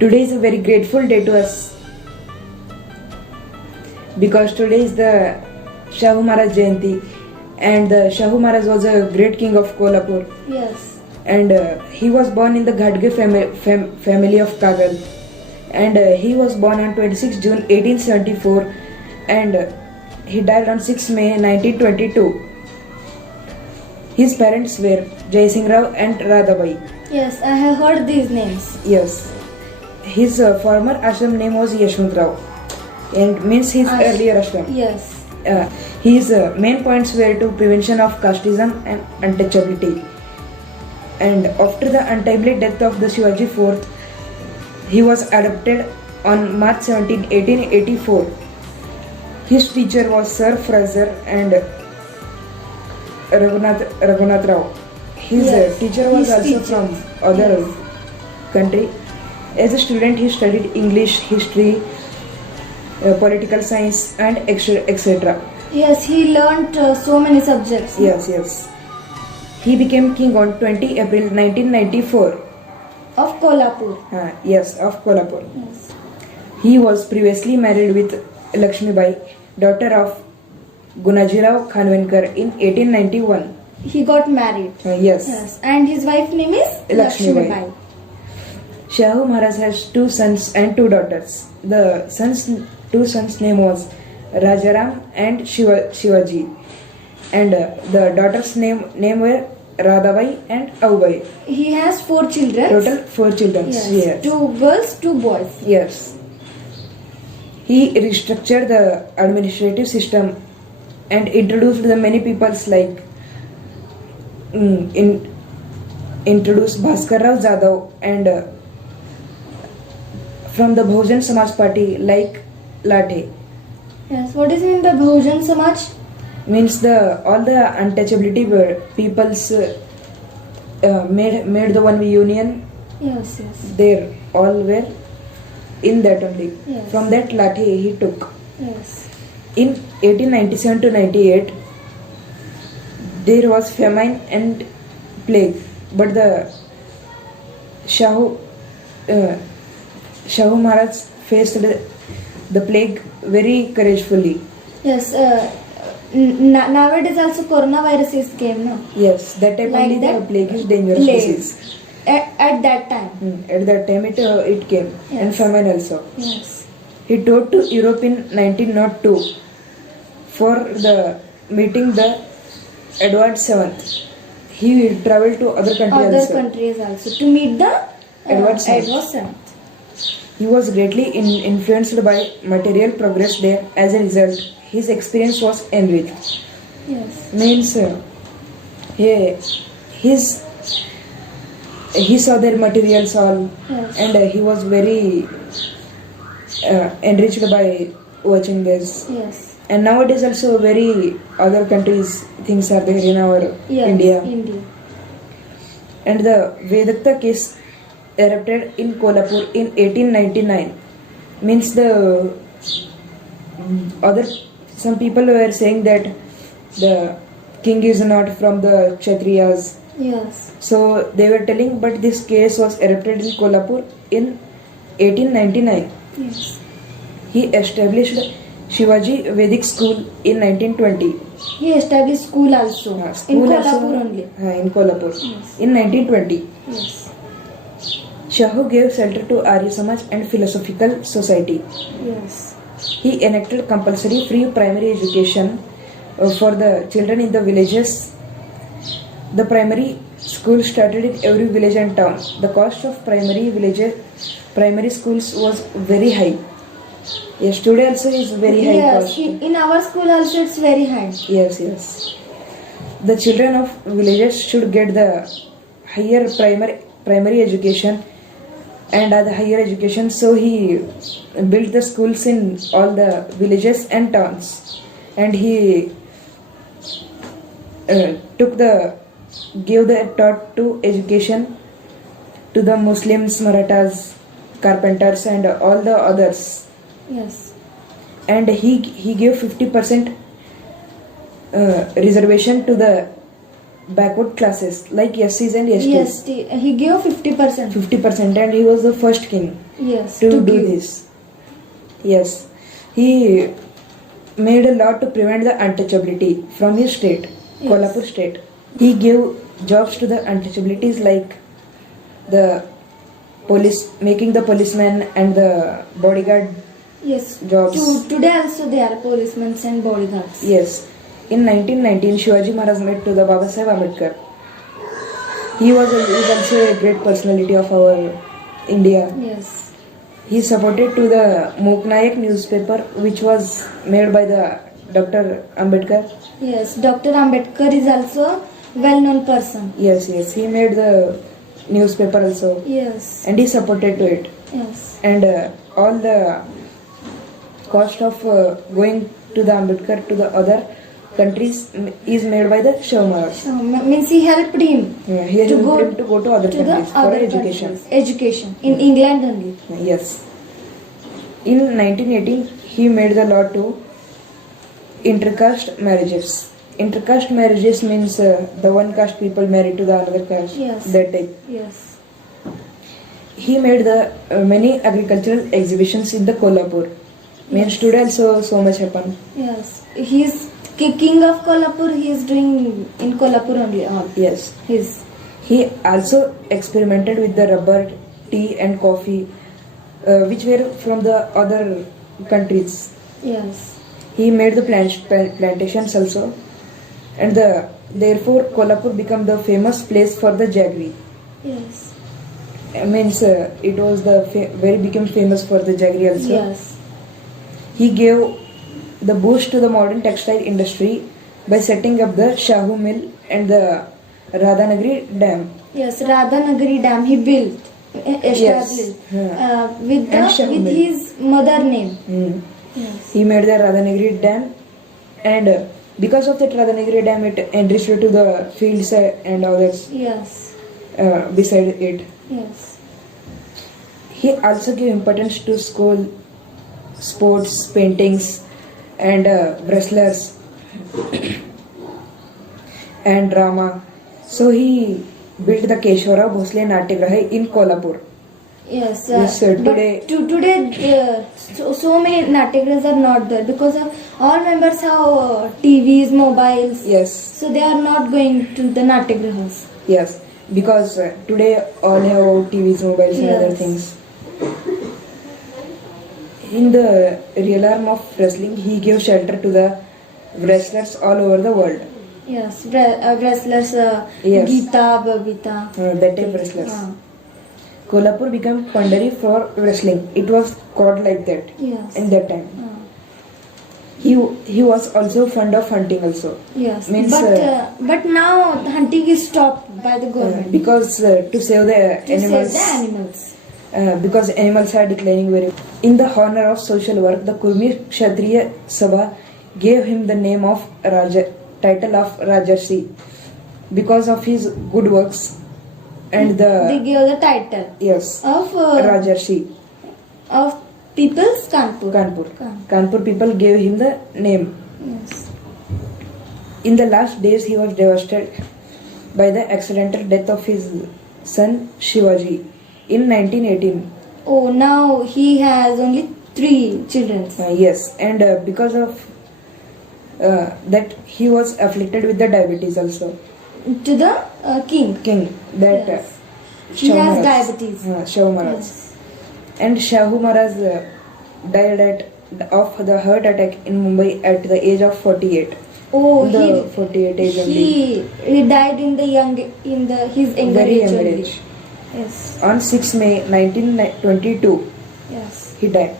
Today is a very grateful day to us because today is the Shahu Maharaj Jayanti, and the Shahu Maharaj was a great king of Kolhapur, Yes. and he was born in the Ghadge family of Kagal, and he was born on 26 June 1874, and he died on 6 May 1922. His parents were Jai Singh Rao and Radhabai. Yes, I have heard these names. Yes. His former ashram name was Yashwant Rao, and means his earlier ashram. Yes. His main points were to prevention of casteism and untouchability. And after the untimely death of the Shivaji IV, he was adopted on March 17, 1884. His teacher was Sir Fraser and Raghunath Rao. His Yes, teacher was his also teacher. from other Yes. country. As a student, he studied English, history, political science, and etc. Yes, he learnt so many subjects. Yes. He became king on 20 April 1994. Of Kolhapur. Yes, of Kolhapur. Yes. He was previously married with Lakshmi Bai, daughter of Gunajirao Khanvenkar in 1891. He got married. Yes. Yes. And his wife name is Lakshmi Bai. Bai. Shahu Maharaj has 2 sons and 2 daughters. The two sons' name was Rajaram and Shivaji, and the daughters' name were Radhabai and Aubai. He has 4 children. Total 4 children. Yes. 2 girls, 2 boys. Yes. He restructured the administrative system and introduced the many peoples like introduced Bhaskar Rao Jadhav and from the Bahujan Samaj Party like Lathe. Yes. What is in the Bahujan Samaj? Means all the untouchability were peoples made the one union. Yes. There all were in that only. Yes. From that Lathe he took. Yes. In 1897 to 98, there was famine and plague, but the Shahu Maharaj faced the plague very couragefully. Yes. Nowadays also coronavirus is came, no? Yes, that time Like only the that? plague is dangerous Plague. disease. At that time. At that time it came, and Yes. famine also. Yes. He toured to Europe in 1902 for the meeting the Edward VII. He traveled to other countries Other also. countries also to meet the Edward VII. VII. He was greatly influenced by material progress there. As a result, his experience was enriched. Yes. Means he saw their materials all, Yes. and he was very enriched by watching this. Yes. And nowadays also very other countries things are there in our Yes. India. India. And the Vedakta case erupted in Kolhapur in 1899. Means some people were saying that the king is not from the Kshatriyas. Yes. So they were telling, but this case was erupted in Kolhapur in 1899. Yes. He established Shivaji Vedic School in 1920. He established school also School in also- Kolhapur only. In Kolhapur Yes. in 1920. Yes. Shahu gave shelter to Arya Samaj and Philosophical Society. Yes. He enacted compulsory free primary education for the children in the villages. The primary school started in every village and town. The cost of primary schools was very high. Yes, today also is very high Yes. cost. In our school also it's very high. Yes. The children of villages should get the higher primary education and other higher education. So he built the schools in all the villages and towns, and he gave the taught to education to the Muslims, Marathas, carpenters, and all the others. Yes. And he gave 50% reservation to the backward classes like SCs and STs. Yes, he gave 50%. 50%, and he was the first king Yes, to do give. this. Yes, he made a law to prevent the untouchability from his state, Yes. Kolhapur state. He gave jobs to the untouchabilities like the police, making the policeman and the bodyguard. Yes, Jobs. Today also they are policemen and bodyguards. Yes, in 1919, Shivaji Maharaj met to the Baba Saheb Ambedkar. He was also a great personality of our India. Yes, He supported to the Moknayak newspaper, which was made by the Dr. Ambedkar. yes. Dr. Ambedkar is also a well-known person. Yes, he made the newspaper also, Yes, and he supported to it. yes, And all the cost of going to the Ambedkar to the other countries is made by the Shiv Maharaj. so means he helped him He to helped go him to go to other to the countries for other education. countries. Education in England only. Yes. In 1918, he made the law to intercaste marriages. Intercaste marriages means the one caste people married to the another caste. Yes. That type. Yes, He made the many agricultural exhibitions in the Kolhapur. Means today also so much happen. yes. He's king of Kolhapur. He is doing in Kolhapur only. All Yes. his. He also experimented with the rubber, tea and coffee, which were from the other countries. Yes, He made the plantations also, and therefore Kolhapur became the famous place for the jaggery. yes, Means it was the very became famous for the jaggery also. yes, He gave the boost to the modern textile industry by setting up the Shahu mill and the Radhanagari dam. yes. Radhanagari Dam he built, established Yeah. with And Shahu mill. his mother name. Hmm. Yes, He made the Radhanagari dam, and because of that Radhanagari dam, it enriched to the fields and others yes, beside it. yes, He also gave importance to school, sports, paintings, and wrestlers and drama. So he built the Keshwara Bhosle Natyagraha in Kolhapur. yes. Yes, sir. But today so many Natyagras are not there because all members have TVs, mobiles. Yes, So they are not going to the Natyagrahas. yes, because today all have TVs, mobiles, and other Yes. things. In the real arm of wrestling, he gave shelter to the wrestlers all over the world. Yes, wrestlers Yes. Geeta, Babita. That type wrestlers. Ah, Kolhapur became Pandari for wrestling. It was called like that yes. in that time. Ah, He was also fond of hunting also. yes. Means, But now hunting is stopped by the government Because to save the to animals. save the animals. Because animals are declining very. In the honor of social work, the Kurmi Kshatriya Sabha gave him the name of title of Rajarshi because of his good works and They gave the title yes, of Rajarshi. of People's Kanpur. Kanpur. Kan- Kanpur people gave him the name. Yes. In the last days, he was devastated by the accidental death of his son Shivaji in 1918. Oh, now he has only 3 children. Yes, and because of that, he was afflicted with the diabetes also. To the king. King, that Yes. He Shahu has Maharaj. diabetes. Shahu Maharaj. Yes. And Shahu Maharaj died of the heart attack in Mumbai at the age of 48. Oh, In the 48 age only. he died in the his younger Very age young only. age. Yes. On 6 May 1922, Yes. he died.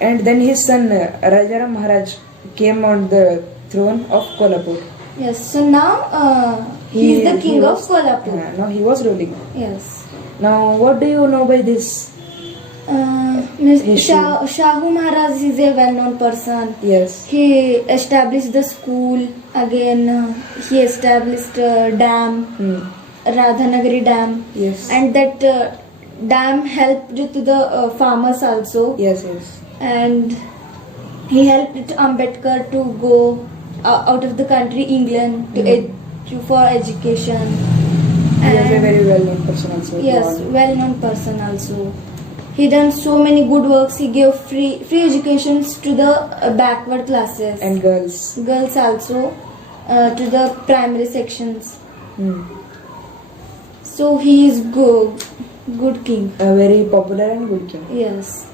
And then his son Rajaram Maharaj came on the throne of Kolhapur. Yes. So now he is the king of Kolhapur. Now he was ruling. Yes. Now what do you know by this? History. Shahu Maharaj is a well-known person. Yes. He established the school again. He established a dam, Radhanagari Dam, Yes. and that dam helped to the farmers also. Yes. Yes. And he helped Ambedkar to go out of the country, England, for education. He was a And very well-known person also. yes, God. well-known person also. He done so many good works. He gave free educations to the backward classes And girls. girls also, to the primary sections. Hmm. So he is good king. A very popular and good king. Yes.